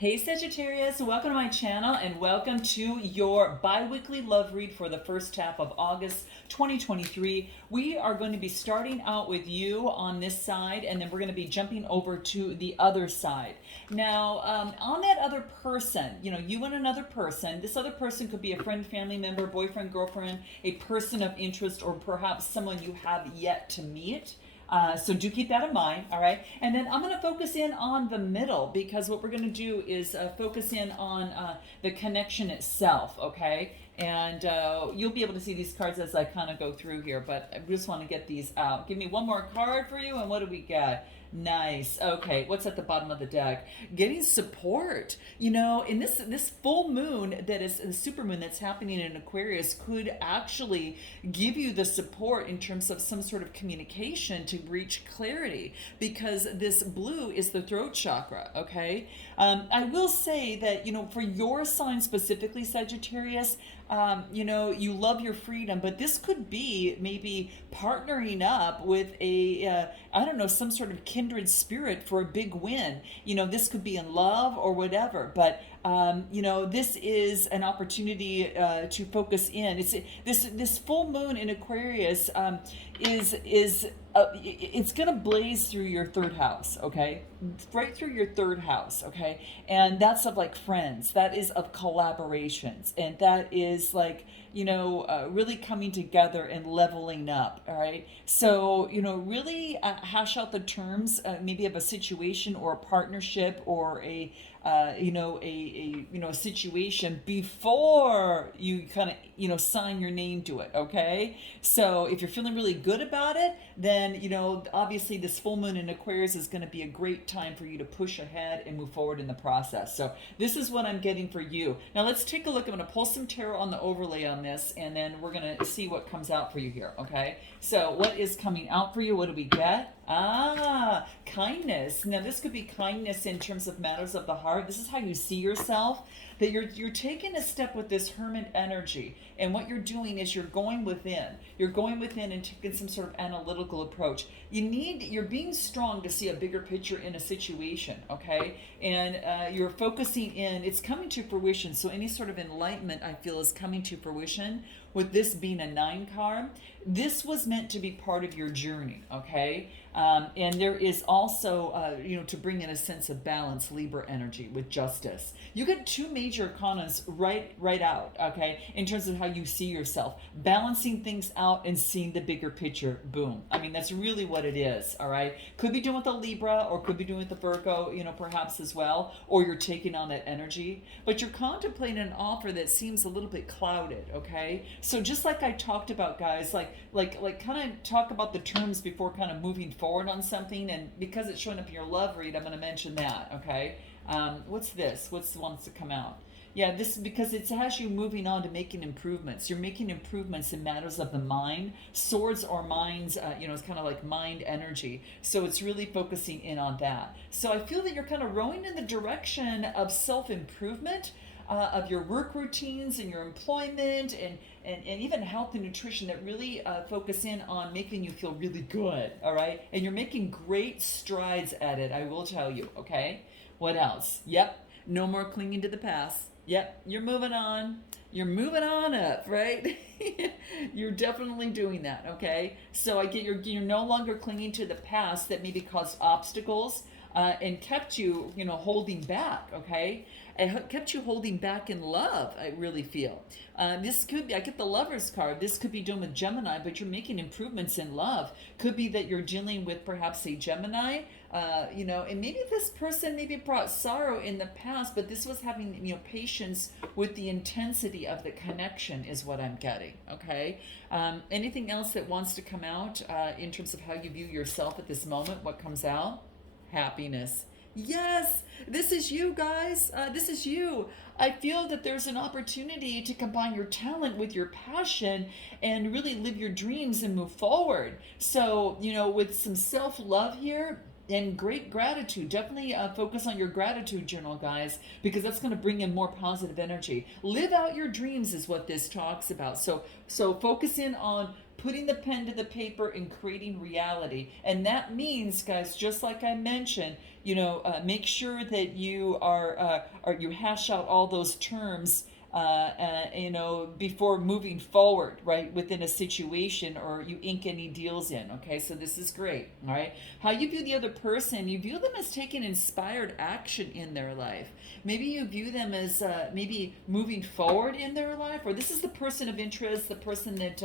Hey Sagittarius, welcome to my channel and welcome to your bi-weekly love read for the first half of August 2023. We are going to be starting out with you on this side and then we're going to be jumping over to the other side. Now, on that other person, you and another person, this other person could be a friend, family member, boyfriend, girlfriend, a person of interest, or perhaps someone you have yet to meet. So do keep that in mind, all right? And then I'm going to focus in on the middle because what we're going to do is focus in on the connection itself, okay? And you'll be able to see these cards as I kind of go through here, but I just want to get these out. Give me one more card for you, and what do we get? Nice. Okay, what's at the bottom of the deck? Getting support. In this full moon that is the super moon that's happening in Aquarius could actually give you the support in terms of some sort of communication to reach clarity, because this blue is the throat chakra, okay? I will say that, for your sign specifically, Sagittarius, you love your freedom, but this could be maybe partnering up with some sort of kindred spirit for a big win. This could be in love or whatever, but this is an opportunity to focus in. It's this full moon in Aquarius it's gonna blaze through your third house, okay? Right through your third house, okay? And that's of like friends, that is of collaborations, and that is like, really coming together and leveling up, all right? So, really hash out the terms, maybe of a situation or a partnership or a situation before you kind of, sign your name to it, okay? So if you're feeling really good about it, then, obviously this full moon in Aquarius is going to be a great time for you to push ahead and move forward in the process. So this is what I'm getting for you. Now let's take a look. I'm going to pull some tarot on the overlay on this, and then we're going to see what comes out for you here, okay? So what is coming out for you? What do we get? Kindness. Now this could be kindness in terms of matters of the heart. This is how you see yourself, that you're taking a step with this hermit energy, and what you're doing is you're going within. You're going within and taking some sort of analytical approach. You're being strong to see a bigger picture in a situation, okay? And you're focusing in, it's coming to fruition. So any sort of enlightenment, I feel, is coming to fruition. With this being a 9 card, this was meant to be part of your journey, okay? And there is also, to bring in a sense of balance, Libra energy with justice. You get 2 major arcanas right out, okay, in terms of how you see yourself, balancing things out and seeing the bigger picture. Boom. I mean, that's really what it is, all right? Could be doing with the Libra, or could be doing with the Virgo, perhaps as well, or you're taking on that energy, but you're contemplating an offer that seems a little bit clouded, okay? So just like I talked about, guys, like kind of talk about the terms before kind of moving forward on something, and because it's showing up in your love read, I'm going to mention that, okay? What's this? What's the ones to come out? Yeah, this, because it has you moving on to making improvements. You're making improvements in matters of the mind. Swords or minds, it's kind of like mind energy. So it's really focusing in on that. So I feel that you're kind of rowing in the direction of self-improvement, of your work routines and your employment and even health and nutrition, that really focus in on making you feel really good, all right? And you're making great strides at it, I will tell you, okay? What else? Yep, no more clinging to the past. Yep, you're moving on. You're moving on up, right? You're definitely doing that, okay? So I get you're no longer clinging to the past that maybe caused obstacles and kept you, holding back, okay? And kept you holding back in love, I really feel. This could be, I get the Lover's card. This could be done with Gemini, but you're making improvements in love. Could be that you're dealing with perhaps a Gemini, and maybe this person maybe brought sorrow in the past, but this was having, patience with the intensity of the connection is what I'm getting, okay? Anything else that wants to come out in terms of how you view yourself at this moment? What comes out? Happiness. Yes, this is you, guys. This is you. I feel that there's an opportunity to combine your talent with your passion and really live your dreams and move forward. So, with some self-love here and great gratitude, definitely focus on your gratitude journal, guys, because that's going to bring in more positive energy. Live out your dreams is what this talks about. So focus in on putting the pen to the paper and creating reality. And that means, guys, just like I mentioned, make sure that you hash out all those terms, before moving forward, right, within a situation, or you ink any deals in. Okay, so this is great. All right, how you view the other person, you view them as taking inspired action in their life. Maybe you view them as maybe moving forward in their life, or this is the person of interest, the person that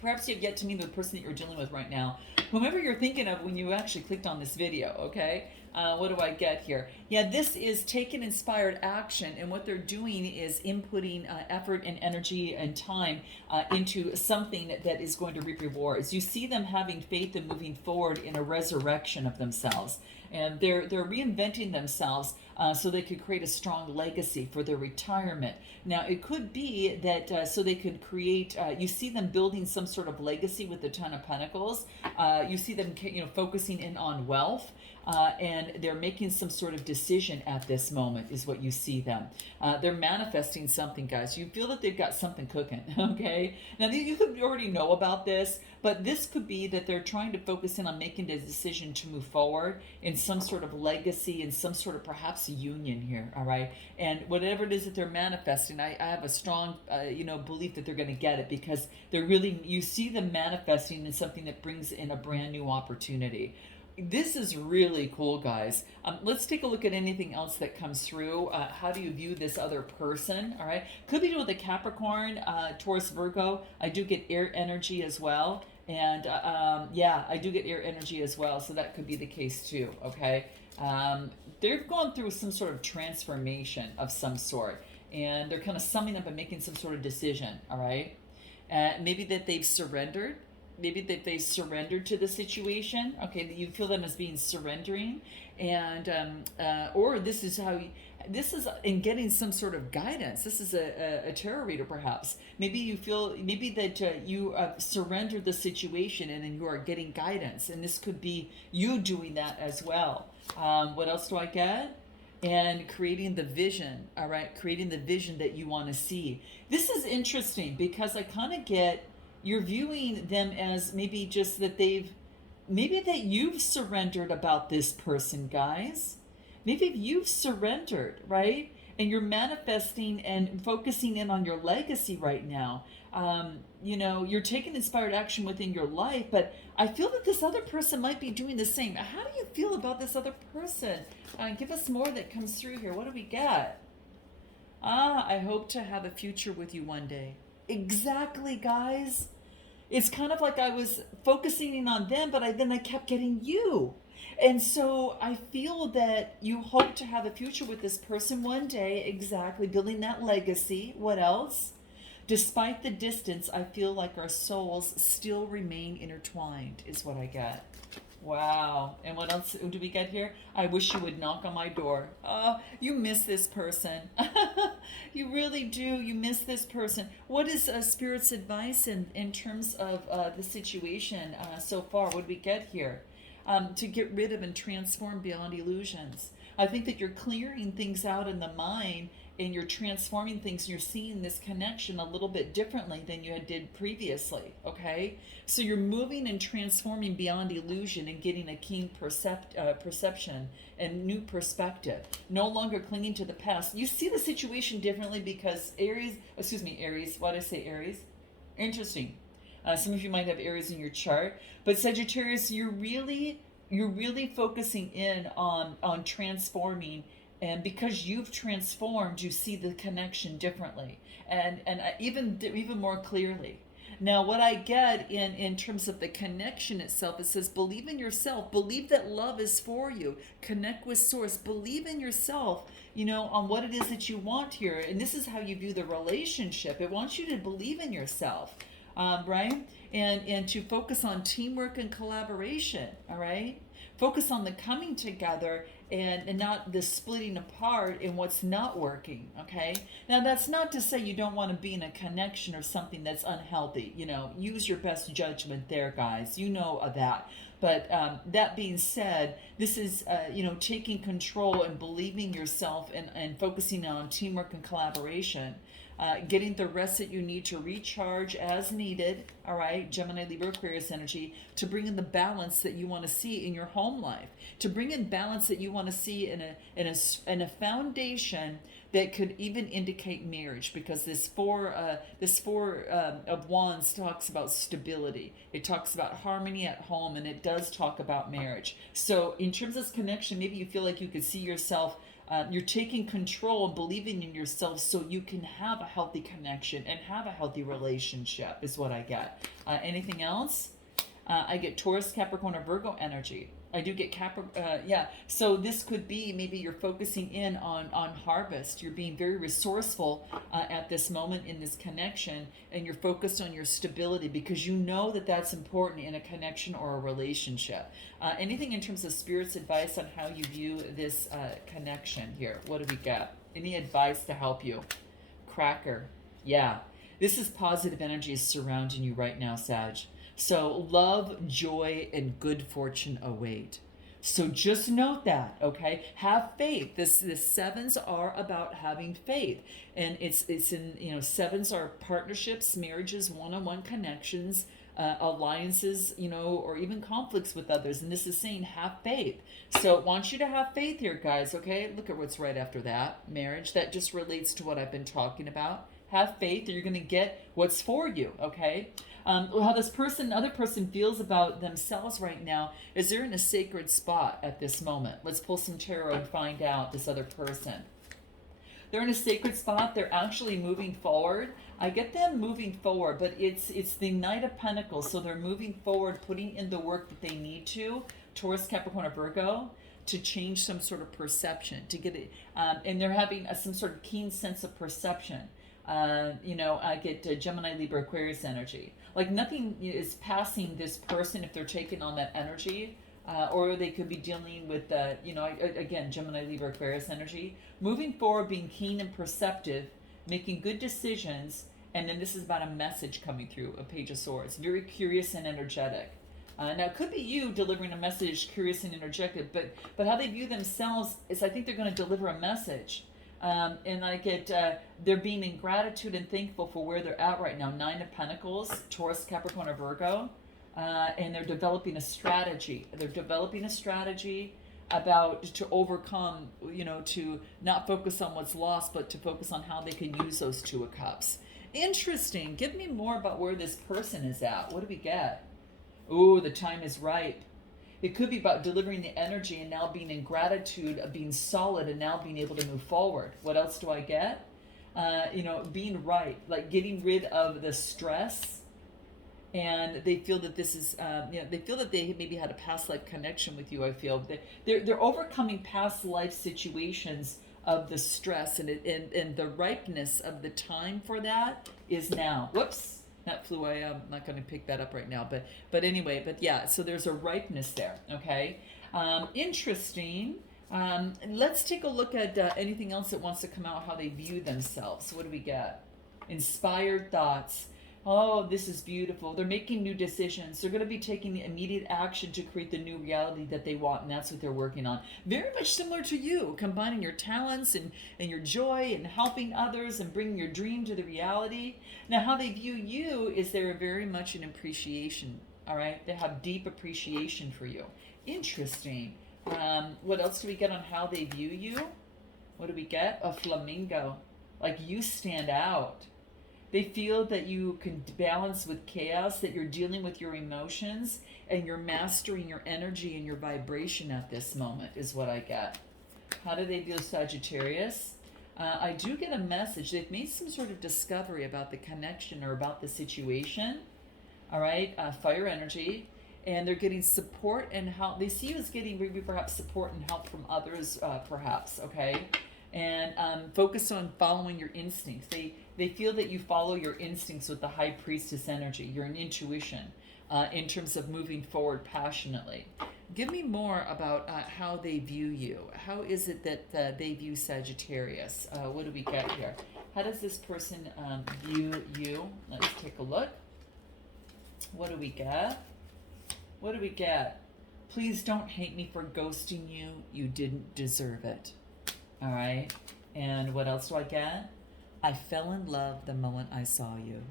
perhaps you've yet to meet the person that you're dealing with right now. Whomever you're thinking of when you actually clicked on this video, okay? What do I get here? Yeah, this is taking inspired action, and what they're doing is inputting effort and energy and time into something that is going to reap rewards. You see them having faith and moving forward in a resurrection of themselves, and they're reinventing themselves so they could create a strong legacy for their retirement. Now, it could be that so they could create. You see them building some sort of legacy with the Ten of Pentacles. You see them, focusing in on wealth. And they're making some sort of decision at this moment is what you see them. They're manifesting something, guys. You feel that they've got something cooking, okay? Now, you could already know about this, but this could be that they're trying to focus in on making the decision to move forward in some sort of legacy and some sort of perhaps union here, all right? And whatever it is that they're manifesting, I have a strong, belief that they're going to get it, because you see them manifesting in something that brings in a brand new opportunity. This is really cool, guys. Let's take a look at anything else that comes through. How do you view this other person? All right. Could be doing with a Capricorn, Taurus, Virgo. I do get air energy as well. And I do get air energy as well. So that could be the case too. Okay. They're going through some sort of transformation of some sort. And they're kind of summing up and making some sort of decision. All right. Maybe that they've surrendered. Maybe that they surrendered to the situation. Okay, that you feel them as being surrendering, and or this is in getting some sort of guidance. This is a tarot reader, perhaps. Maybe you feel that you surrendered the situation, and then you are getting guidance, and this could be you doing that as well. What else do I get? And creating the vision. All right, creating the vision that you want to see. This is interesting because I kind of get. You're viewing them as maybe just that maybe that you've surrendered about this person, guys. Maybe you've surrendered, right? And you're manifesting and focusing in on your legacy right now. You're taking inspired action within your life, but I feel that this other person might be doing the same. How do you feel about this other person? Give us more that comes through here. What do we get? I hope to have a future with you one day. Exactly, guys. It's kind of like I was focusing in on them, but then I kept getting you. And so I feel that you hope to have a future with this person one day, exactly, building that legacy. What else? Despite the distance, I feel like our souls still remain intertwined, is what I get. Wow. And what else do we get here? I wish you would knock on my door. Oh, you miss this person. You really do. You miss this person. What is Spirit's advice in terms of the situation so far? What do we get here? To get rid of and transform beyond illusions. I think that you're clearing things out in the mind, and you're transforming things. You're seeing this connection a little bit differently than you did previously, okay? So you're moving and transforming beyond illusion and getting a keen perception and new perspective. No longer clinging to the past. You see the situation differently because Aries, why did I say Aries? Interesting. Some of you might have Aries in your chart, but Sagittarius, you're really focusing in on transforming. And because you've transformed, you see the connection differently and even more clearly. Now, what I get in terms of the connection itself, it says, believe in yourself. Believe that love is for you. Connect with Source. Believe in yourself, on what it is that you want here. And this is how you view the relationship. It wants you to believe in yourself, right? And to focus on teamwork and collaboration, all right? Focus on the coming together and not the splitting apart in what's not working, okay? Now, that's not to say you don't want to be in a connection or something that's unhealthy. Use your best judgment there, guys. You know of that. But that being said, this is, taking control and believing yourself and focusing on teamwork and collaboration. getting the rest that you need to recharge as needed, all right, Gemini, Libra, Aquarius energy, to bring in the balance that you want to see in your home life, to bring in balance that you want to see in a foundation that could even indicate marriage, because this four of wands talks about stability. It talks about harmony at home, and it does talk about marriage. So in terms of this connection, maybe you feel like you could see yourself, you're taking control and believing in yourself so you can have a healthy connection and have a healthy relationship, is what I get. Anything else? I get Taurus, Capricorn, or Virgo energy. I do get yeah. So this could be, maybe you're focusing in on harvest. You're being very resourceful at this moment in this connection, and you're focused on your stability because you know that that's important in a connection or a relationship. Anything in terms of Spirit's advice on how you view this connection here? What do we got? Any advice to help you? Cracker. Yeah. This is positive energy is surrounding you right now, Sag. So love, joy, and good fortune await. So just note that, okay? Have faith. This sevens are about having faith, and it's in, you know, sevens are partnerships, marriages, one-on-one connections, alliances, you know, or even conflicts with others. And this is saying have faith. So I want you to have faith here, guys. Okay, look at what's right after that. Marriage. That just relates to what I've been talking about. Have faith, or you're going to get what's for you. Okay. How this other person feels about themselves right now is they're in a sacred spot at this moment. Let's pull some tarot and find out this other person. They're in a sacred spot. They're actually moving forward. I get them moving forward, but it's the Knight of Pentacles. So they're moving forward, putting in the work that they need to, Taurus, Capricorn, or Virgo, to change some sort of perception, to get it. And they're having some sort of keen sense of perception. You know, I get Gemini, Libra, Aquarius energy. Like nothing is passing this person if they're taking on that energy, or they could be dealing with, you know, again, Gemini, Libra, Aquarius energy. Moving forward, being keen and perceptive, making good decisions, and then this is about a message coming through, a Page of Swords. Very curious and energetic. Now, it could be you delivering a message, curious and energetic, but how they view themselves is I think they're going to deliver a message. And I get they're being in gratitude and thankful for where they're at right now. Nine of Pentacles, Taurus, Capricorn, or Virgo, and they're developing a strategy. They're developing a strategy about to overcome, you know, to not focus on what's lost, but to focus on how they can use those Two of Cups. Interesting. Give me more about where this person is at. What do we get? Ooh, the time is ripe. It could be about delivering the energy and now being in gratitude of being solid and now being able to move forward. What else do I get? You know, being right, like getting rid of the stress. And they feel that this is, you know, they feel that they maybe had a past life connection with you. I feel they're overcoming past life situations of the stress, and the ripeness of the time for that is now. Whoops. That flew away. I'm not going to pick that up right now, but anyway, but yeah, so there's a ripeness there. Okay. Interesting. Let's take a look at anything else that wants to come out, how they view themselves. What do we get? Inspired thoughts. Oh, this is beautiful. They're making new decisions. They're going to be taking the immediate action to create the new reality that they want, and that's what they're working on. Very much similar to you, combining your talents and your joy and helping others and bringing your dream to the reality. Now, how they view you is they're very much an appreciation, all right? They have deep appreciation for you. Interesting. What else do we get on how they view you? What do we get? A flamingo. Like you stand out. They feel that you can balance with chaos, that you're dealing with your emotions, and you're mastering your energy and your vibration at this moment, is what I get. How do they view Sagittarius? I do get a message. They've made some sort of discovery about the connection or about the situation. All right, fire energy. And they're getting support and help. They see you as getting maybe perhaps support and help from others, perhaps, okay? And focus on following your instincts. They feel that you follow your instincts with the High Priestess energy, your intuition, in terms of moving forward passionately. Give me more about how they view you. How is it that they view Sagittarius? What do we get here? How does this person view you? Let's take a look. What do we get? What do we get? Please don't hate me for ghosting you. You didn't deserve it. All right. And what else do I get? I fell in love the moment I saw you.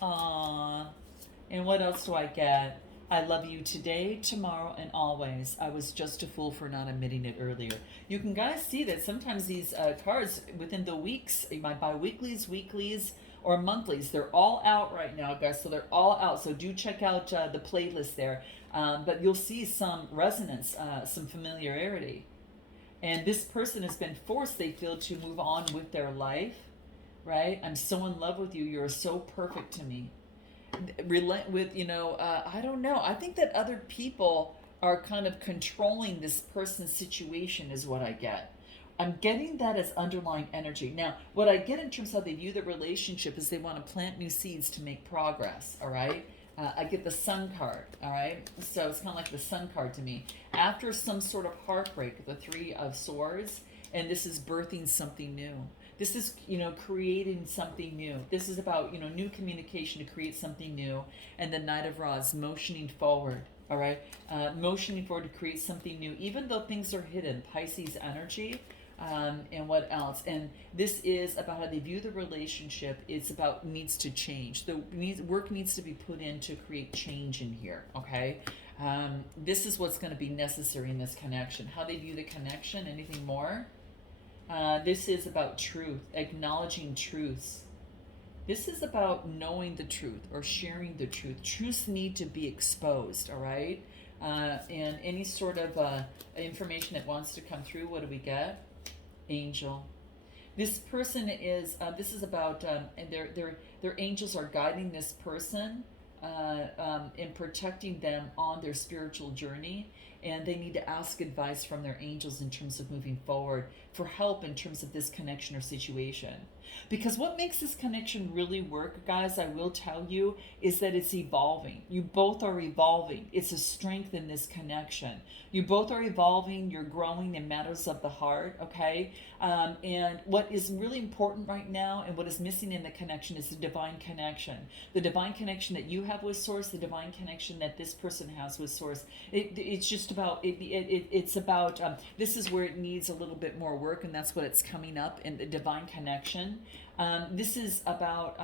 Aww. And what else do I get? I love you today, tomorrow, and always. I was just a fool for not admitting it earlier. You can guys see that sometimes these cards within the weeks, my bi-weeklies, weeklies, or monthlies, they're all out right now, guys. So they're all out. So do check out the playlist there. But you'll see some resonance, some familiarity. And this person has been forced, they feel, to move on with their life, right? I'm so in love with you. You're so perfect to me. Relent with, I don't know. I think that other people are kind of controlling this person's situation, is what I get. I'm getting that as underlying energy. Now, what I get in terms of how they view the relationship is they want to plant new seeds to make progress, all right? I get the sun card, all right? So it's kind of like the sun card to me. After some sort of heartbreak, the Three of Swords, and this is birthing something new. This is, creating something new. This is about, new communication to create something new. And the Knight of Rods, motioning forward, all right? Motioning forward to create something new, even though things are hidden. Pisces energy. And what else? And this is about how they view the relationship. It's about needs to change. Work needs to be put in to create change in here, okay? This is what's going to be necessary in this connection. How they view the connection, anything more? This is about truth, acknowledging truths. This is about knowing the truth or sharing the truth. Truths need to be exposed, all right? And any sort of information that wants to come through, what do we get? Angel. This person is, this is about, and their angels are guiding this person in protecting them on their spiritual journey. And they need to ask advice from their angels in terms of moving forward for help in terms of this connection or situation. Because what makes this connection really work, guys, I will tell you, is that it's evolving. You both are evolving. It's a strength in this connection. You both are evolving. You're growing in matters of the heart, okay? And what is really important right now and what is missing in the connection is the divine connection. The divine connection that you have with Source, the divine connection that this person has with Source. It's just about, it's about, this is where it needs a little bit more work, and that's what it's coming up in the divine connection. This is about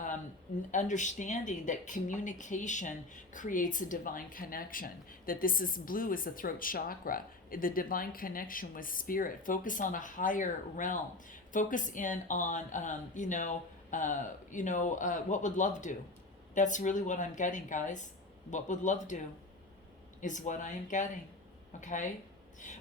understanding that communication creates a divine connection. That this is blue is the throat chakra, the divine connection with spirit. Focus on a higher realm. Focus in on, what would love do? That's really what I'm getting, guys. What would love do is what I am getting, okay?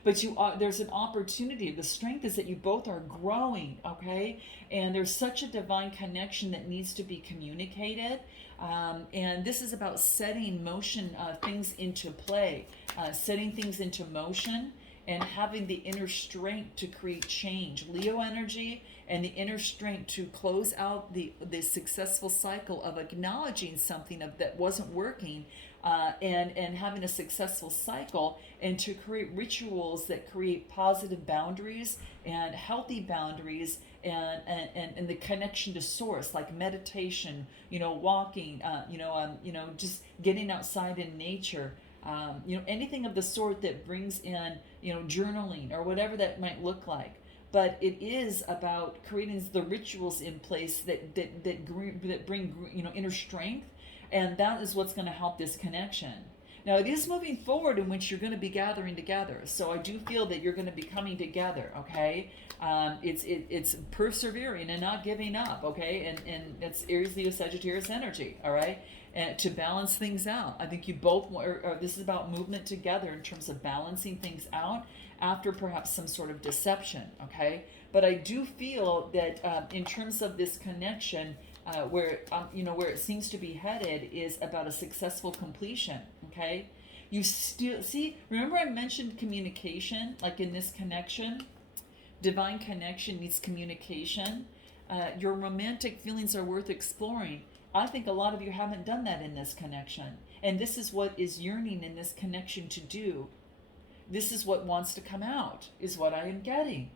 But there's an opportunity. The strength is that you both are growing, okay? And there's such a divine connection that needs to be communicated. And this is about setting motion things into play, setting things into motion, and having the inner strength to create change. Leo energy and the inner strength to close out the successful cycle of acknowledging something that wasn't working, and having a successful cycle, and to create rituals that create positive boundaries and healthy boundaries, and the connection to source, like meditation, walking, just getting outside in nature, anything of the sort that brings in, journaling or whatever that might look like. But it is about creating the rituals in place that bring inner strength, and that is what's going to help this connection. Now, it is moving forward in which you're going to be gathering together. So I do feel that you're going to be coming together, okay? It's persevering and not giving up, okay? And it's Aries, Leo, Sagittarius energy, all right? And to balance things out. I think you both, this is about movement together in terms of balancing things out after perhaps some sort of deception, okay? But I do feel that in terms of this connection, where it seems to be headed is about a successful completion, okay? You still see, remember I mentioned communication, like in this connection, divine connection needs communication. Your romantic feelings are worth exploring. I think a lot of you haven't done that in this connection, and this is what is yearning in this connection to do. This is what wants to come out, is what I am getting.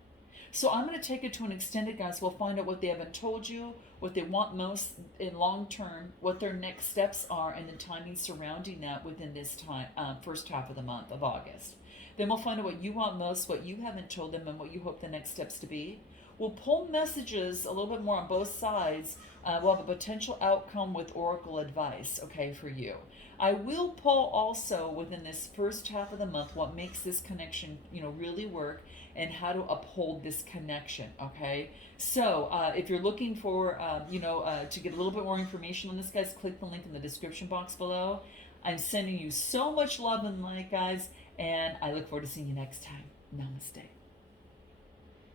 So I'm going to take it to an extended, guys. We'll find out what they haven't told you, what they want most in long term, what their next steps are, and the timing surrounding that within this time, first half of the month of August. Then we'll find out what you want most, what you haven't told them, and what you hope the next steps to be. We'll pull messages a little bit more on both sides. We'll have a potential outcome with oracle advice, okay, for you. I will pull also within this first half of the month what makes this connection, really work, and how to uphold this connection, okay? So if you're looking for, to get a little bit more information on this, guys, click the link in the description box below. I'm sending you so much love and light, guys, and I look forward to seeing you next time. Namaste.